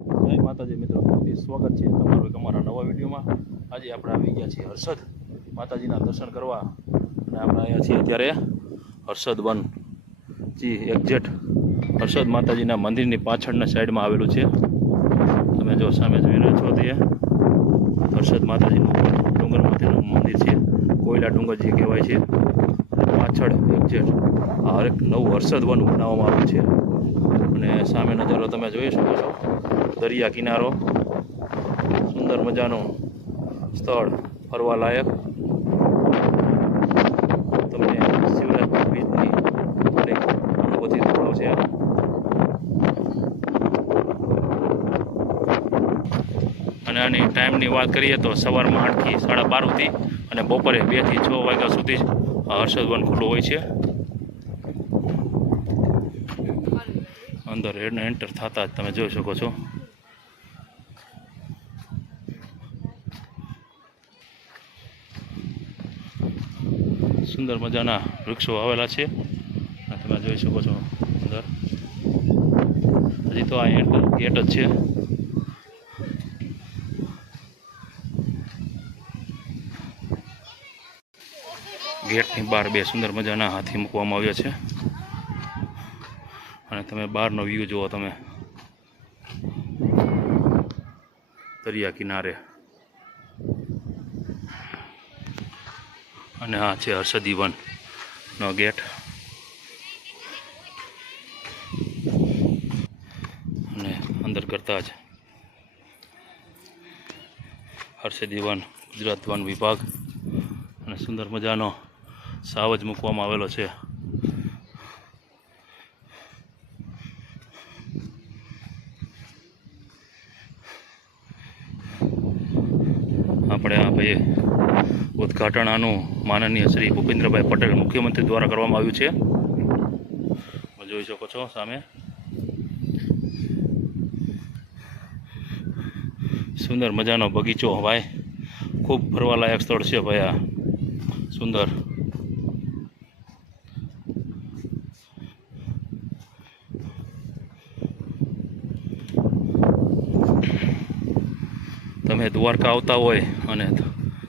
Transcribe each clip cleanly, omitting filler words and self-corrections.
જય માતાજી મિત્રો, સ્વાગત છે તમારું એક અમારા નવા વિડીયોમાં। આજે આપણે આવી ગયા છીએ હર્ષદ માતાજીના દર્શન કરવા, અને આપણે આવ્યા છીએ અત્યારે હર્ષદ વન જી એક્ઝેક્ટ હર્ષદ માતાજીના મંદિરની પાછળના સાઈડમાં આવેલું છે। તમે જો સામે જોઈ રહ્યા છો તે હર્ષદ માતાજીનું ડુંગરમાંથીનું મંદિર છે, કોયલા ડુંગર જે કહેવાય છે। પાછળ એક્ઝેક્ટ આ એક નવું હર્ષદ વન બનાવવામાં આવ્યું છે, અને સામે નજારો તમે જોઈ શકો છો, દરિયા કિનારો, સુંદર મજાનું સ્થળ, ફરવા લાયક। તમને શિવરાજપુર બીચની અનેક અનુભૂતિ થશે। અને આની ટાઈમની વાત કરીએ તો સવારમાં 8 થી 12:30 સુધી અને બપોરે 2 થી 6 વાગ્યા સુધી આ હર્ષદ વન ખુલ્લું હોય છે। અંદર એન્ટર થતા જ તમે જોઈ શકો છો સુંદર મજાના વૃક્ષો આવેલા છે, અને તમે જોઈ શકો છો અંદર હજી તો આ એન્ટર ગેટ જ છે। ગેટની બહાર 2 સુંદર મજાના હાથી મૂકવામાં આવ્યા છે, અને તમે બહારનો વ્યૂ જુઓ, તમે દરિયા કિનારે, અને આ છે હર્ષદી વનનો ગેટ। અને અંદર કરતા જ હર્ષદી વન ગુજરાત વન વિભાગ અને સુંદર મજાનો સાવજ મૂકવામાં આવેલો છે। આપણે આ ભાઈ ઉદ્ઘાટન આનું માનનીય શ્રી ભૂપેન્દ્રભાઈ પટેલ મુખ્યમંત્રી દ્વારા કરવામાં આવ્યું છે। જોઈ શકો છો સામે સુંદર મજાનો બગીચો, ભાઈ ખૂબ ફરવાલાયક સ્થળ છે ભાઈ આ સુંદર। તમે દ્વારકા આવતા હોય અને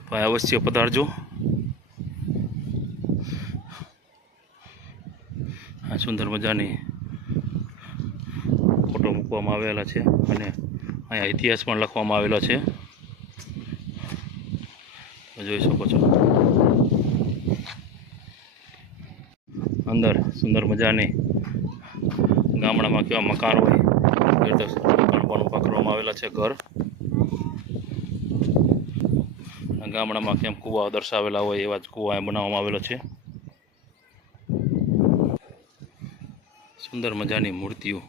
ભાઈ અવશ્ય પધારજો। આ સુંદર મજાની ફોટો મૂકવામાં આવેલા છે, અને અહીંયા ઇતિહાસ પણ લખવામાં આવેલો છે, જોઈ શકો છો। અંદર સુંદર મજાની ગામડામાં કેવા મકાન હોય એ તો મકાન પણ ઊભા કરવામાં આવેલા છે, ઘર। ગામડામાં કેમ કૂવા દર્શાવેલા હોય એવા જ કૂવા બનાવવામાં આવેલો છે। સુંદર મજાની મૂર્તિઓ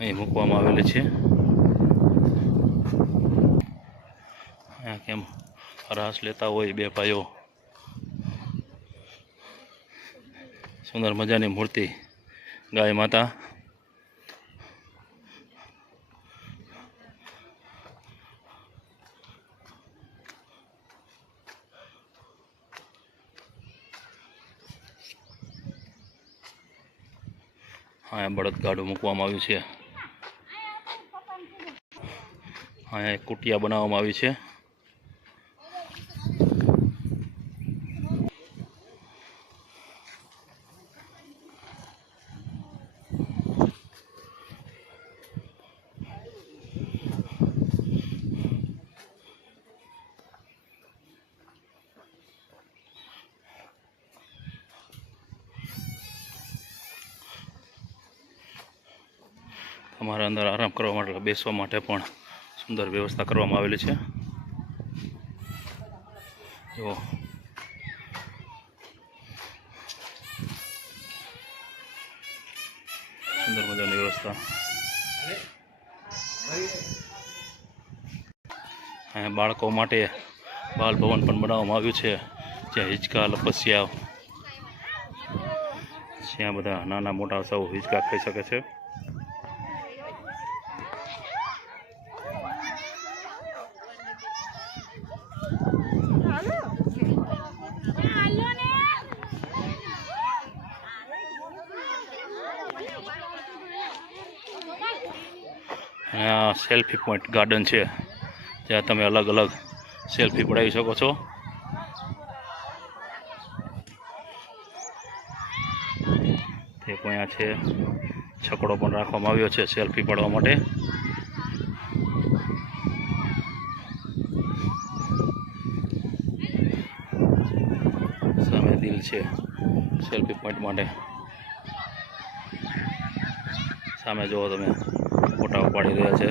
અહીં મૂકવામાં આવેલી છે। અહીંયા કેમ રાસ લેતા હોય 2 ભાઈઓ, સુંદર મજાની મૂર્તિ ગાય માતા। અહીંયા બળદગાડું મૂકવામાં આવ્યું છે, અહીંયા એક કુટિયા બનાવવામાં આવી છે। તમારા અંદર આરામ કરવા માટે, બેસવા માટે પણ સુંદર વ્યવસ્થા કરવામાં આવેલી છે। જો સુંદર મજાની વ્યવસ્થા। અહીંયા બાળકો માટે બાલ ભવન પણ બનાવવામાં આવ્યું છે, જ્યાં હિંચકા, લપસ્યા, જ્યાં બધા નાના મોટા સૌ હિંચકા ખાઈ શકે છે। સેલ્ફી પોઈન્ટ ગાર્ડન છે, જ્યાં તમે અલગ અલગ સેલ્ફી પડાવી શકો છો. તે પણ અહીંયા છે. છકડો પણ રાખવામાં આવ્યો છે સેલ્ફી પાડવા માટે. સામે દિલ છે સેલ્ફી પોઈન્ટ માટે. સામે જુઓ તમે, ફોટા પાડી રહ્યા છે.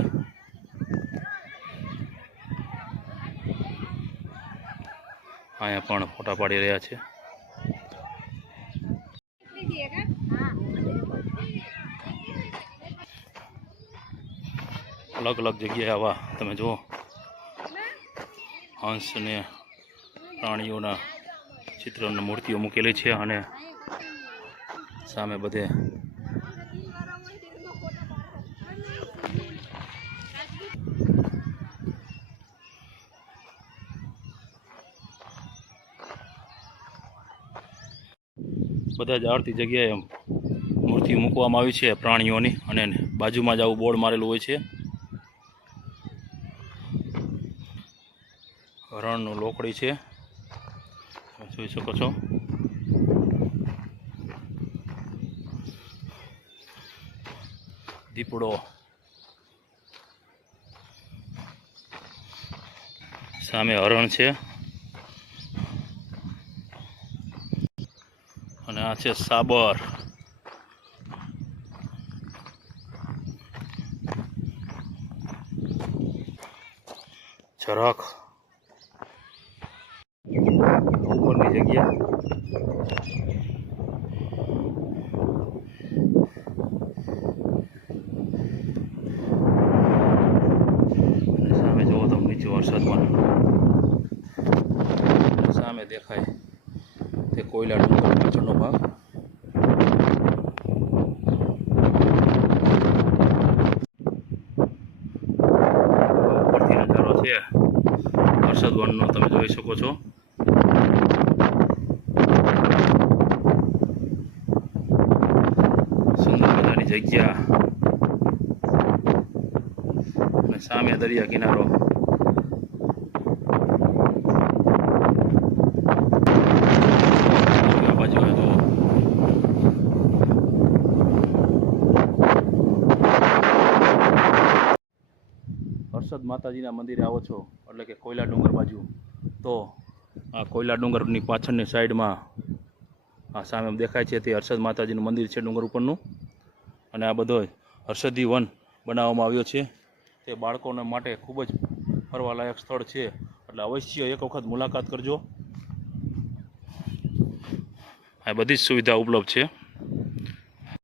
અહીંયા પણ ફોટા પાડી રહ્યા છે. અલગ અલગ જગ્યાએ આવા તમે જુઓ હંસ ને પ્રાણીઓના ચિત્રની મૂર્તિઓ મૂકેલી છે. અને સામે બધે બધા જ આરતી જગ્યાએ મૂર્તિ મૂકવામાં આવી છે પ્રાણીઓની. અને બાજુમાં જ આવું બોર્ડ મારેલું હોય છે. રણનું લોકડી છે, જોઈ શકો છો. દીપડો, સામે હરણ છે. અને આ છે સાબર. ઝરખ ઉપરની જગ્યા. સામે જુઓ તમે નીચે વરસાદમાં સામે દેખાય તે કોયલા ડુંગર પાછળનો ભાગ. ઉપરથી નજારો છે વરસાદ વનનો તમે જોઈ શકો છો. સુંદર મજાની જગ્યા. અને સામે દરિયા કિનારો. હર્ષદ માતાજીના મંદિરે આવો છો એટલે કે કોયલા ડુંગર બાજુ, તો આ કોયલા ડુંગરની પાછળની સાઈડમાં આ સામે દેખાય છે તે હર્ષદ માતાજીનું મંદિર છે ડુંગર ઉપરનું. અને આ બધો હર્ષદી વન બનાવવામાં આવ્યો છે. તે બાળકોને માટે ખૂબ જ ફરવાલાયક સ્થળ છે, એટલે અવશ્ય એક વખત મુલાકાત કરજો. આ બધી જ સુવિધા ઉપલબ્ધ છે.